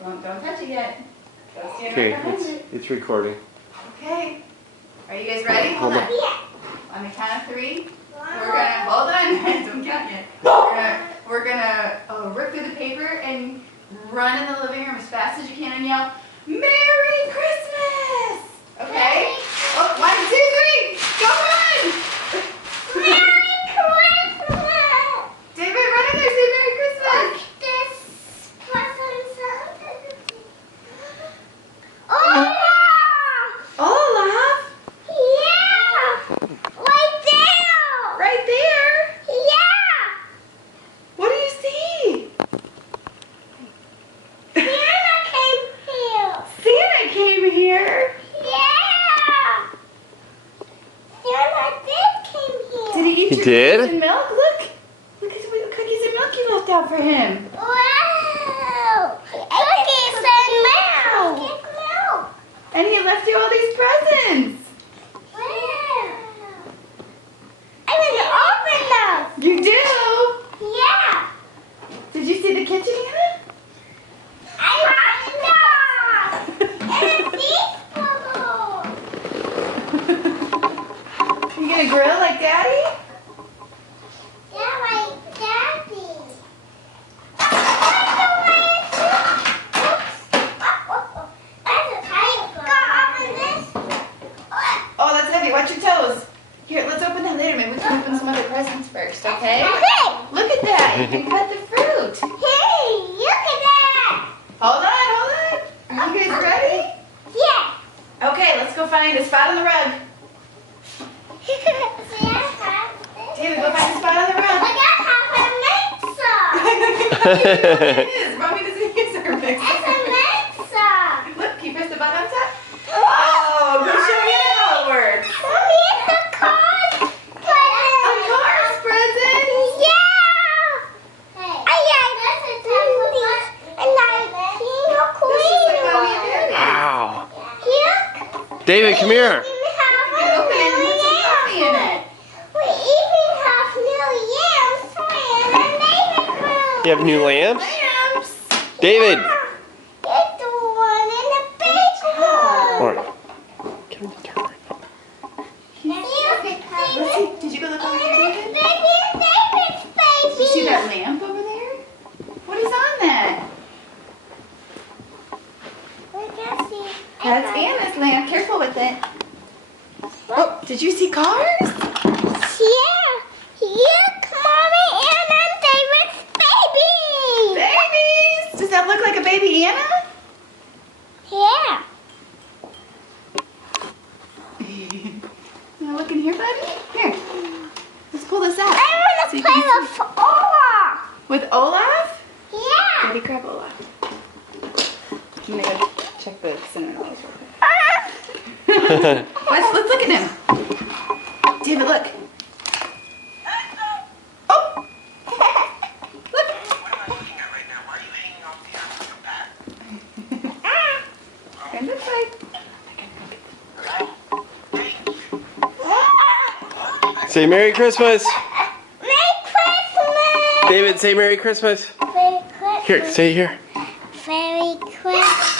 Don't touch it yet. Go stand Okay, right behind it. it's recording. Okay. Are you guys ready? Hold on. On the count of 3, we're gonna hold on. Don't count yet. We're gonna rip through the paper and run in the living room as fast as you can and yell, "Merry Christmas!" Okay? Oh, 1, 2, 3, go run! Merry Christmas! David, run in there, say Merry Christmas! This present's Olaf! Olaf? Yeah! Right there! Right there? Yeah! What do you see? Santa came here! Santa came here. Yeah! Santa came here! Did he eat He your did? cookies and milk? Look! Look at the cookies and milk you left out for him. Wow! Cookies and milk! And he left you all these presents. Wow! I'm gonna open them! You do? Yeah! Did you see the kitchen, Anna? I want them! And a beef bubble! You gonna grill like Daddy? Yeah, like Daddy. Oh, that's heavy. Watch your toes. Here, let's open that later. Maybe we can open some other presents first, okay? Okay. Look at that. You can cut the fruit. Hey, look at that. Hold on. Are you guys ready? Yeah. Okay, let's go find a spot on the rug. David, go find a spot on the rug. I got half a mixer. It is. Mommy doesn't use her mixer. It's a mixer. Look, can you press the button on top? Oh, go show me how it works. Mommy, it's a card present. A Cars present? Yeah. This is the Mommy and Daddy. Wow. Here. David, come here. You can open it and put some coffee in it. We even have new yams in the neighborhood. You have new lamps? Lamps. David. It's the one in the big one. All right. Get him to turn right. Let's see. Did you go look over here, David? David's baby. Did you see that lamp over there? What is on that? That's Anna's lamp. Careful with it. Oh, did you see cars? Yeah. Look, Mommy, Anna, and David's baby. Babies! Does that look like a baby Anna? Yeah. Now look in here, buddy. Here. Let's pull this out. I want So to you play can with Olaf. With Olaf? Yeah. Daddy, grab Olaf. I'm gonna go check the center noise real quick. Let's look at him. David, look. Oh! Look. And this way. Say Merry Christmas. Merry Christmas. David, say Merry Christmas. Merry Christmas. Here, say it here. Merry Christmas.